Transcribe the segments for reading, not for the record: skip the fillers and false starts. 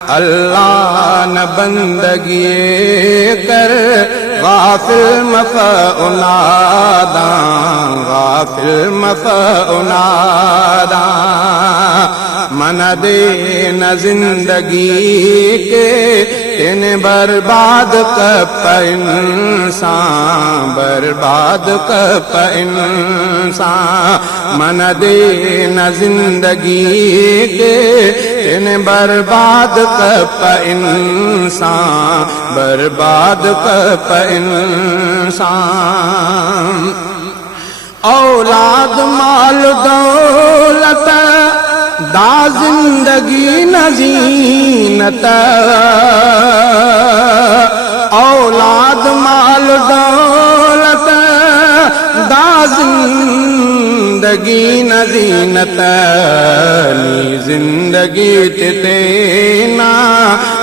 اللہ نہ بندگی کر غافل مفع ناداں، غافل مفع ناداں، من دے نہ زندگی کے تین برباد کپ انسان، برباد کپ انسان، من دے نہ زندگی کے تین برباد کپ انسان، برباد کپ انسان، اولاد مال دولت دا زندگی نہ زینت، اولاد مال دولت دا زندگی نہ زینت، نی زندگی تینا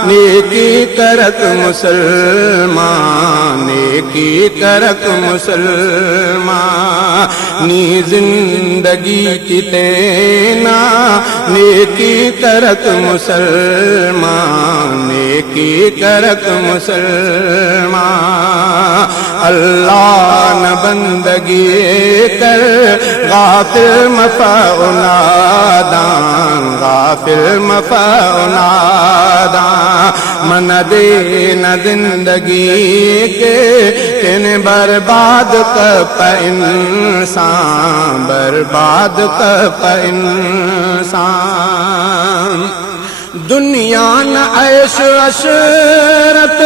نیکی کرک مسلمان، نیکی کرک مسلمان، نی زندگی تینا نیکی کرک مسلمان، نیکی کرک مسلمان، اللہ نہ بندگی کر غافل مفع ناداں، غافل مفع ناداں، من دے نہ زندگی کے تین برباد کپ انسان، برباد کپ انسان، دنیا نہ عیش عشرت،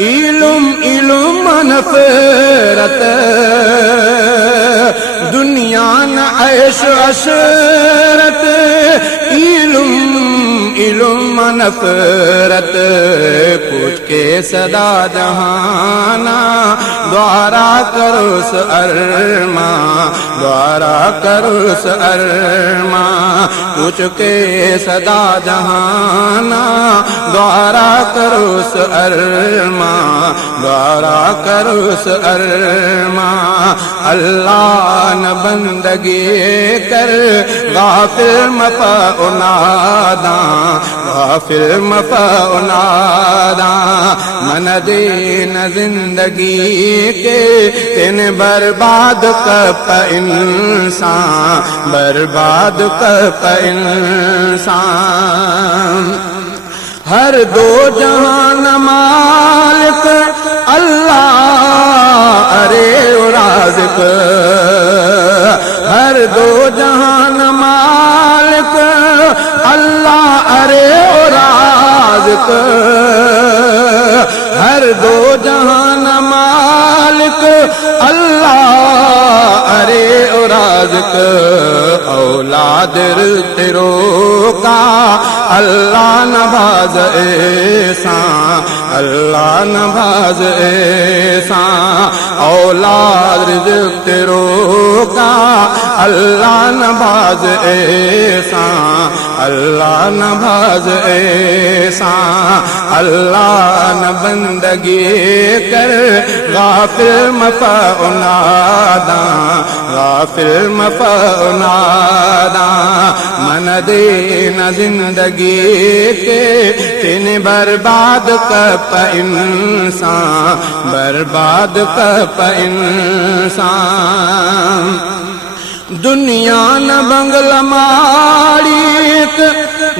علم علم نفرت، دنیا نہ عیش عشرت، علم علم نفرت، پوچھ کے صدا جہانا دوارا کروس ارماں، دوارا کروس ارماں، پوچھ کے صدا جہانا دوارا کروس ارماں، دوارا کروس ارماں، اللہ نہ بندگی کر غافل مفع ناداں، غافل مفع ناداں، من دے نہ زندگی کے تین برباد کپ انسان، برباد کپ انسان، ہر دو جہان مالک اللہ ارے رازق، ہر دو جہان مالک اللہ ارے رازق، ہر دو جہان مالک اللہ ارے رازق، اولاد تیرو کا اللہ نواز احسان، اللہ نواز احسان، اولاد رزق تیرو کا اللہ نواز احسان، اللہ نواز احسان، اللہ نہ بندگی کر غافل مفع ناداں، غافل مفع ناداں، من دے نہ زندگی کے تین برباد کپ انسان، برباد کپ انسان، دنیا نہ بنگلہ ماڑیک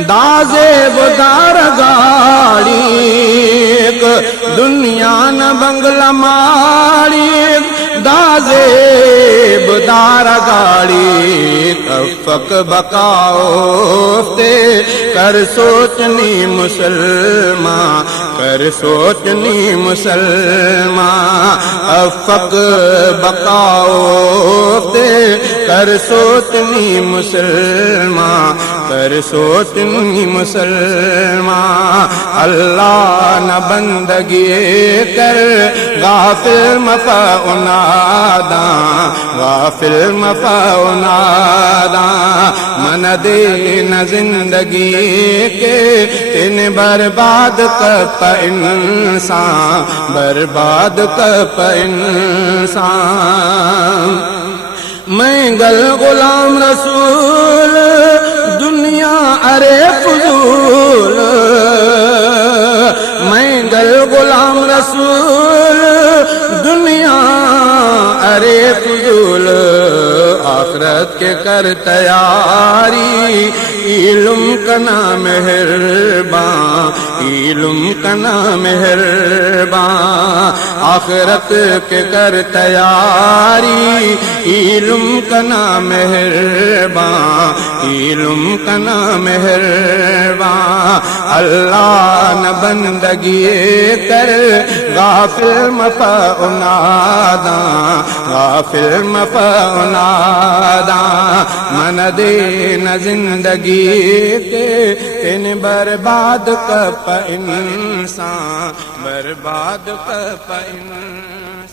دازیب دار گاڑیک، دنیا نہ بنگلہ ماڑیک دازیب دار گاڑیک، افق بقاؤفتے کر سوچنی مسلمان، کر سوچنی مسلمان، افق بقاؤفتے کر سوچنی مسلمان، کر سوچنی مسلمان، اللہ نہ بندگی کر غافل مفع ناداں، غافل مفع ناداں، من دے نہ زندگی کے تین برباد کپ انسان، برباد کپ انسان، میں گل غلام رسول دنیا ارے فضول گل غلام رسول دنیا ارے فضول آخرت کے کر تیاری علم کا نام مہربان علم کا نام مہربان آخرت کے کر تیاری علم کا نام مہربان علم کا نام مہربان اللہ نہ بندگی کر غافل مفع ناداں غافل مفع ناداں من دے نہ زندگی کے ان برباد کپ انسان برباد کپ انسان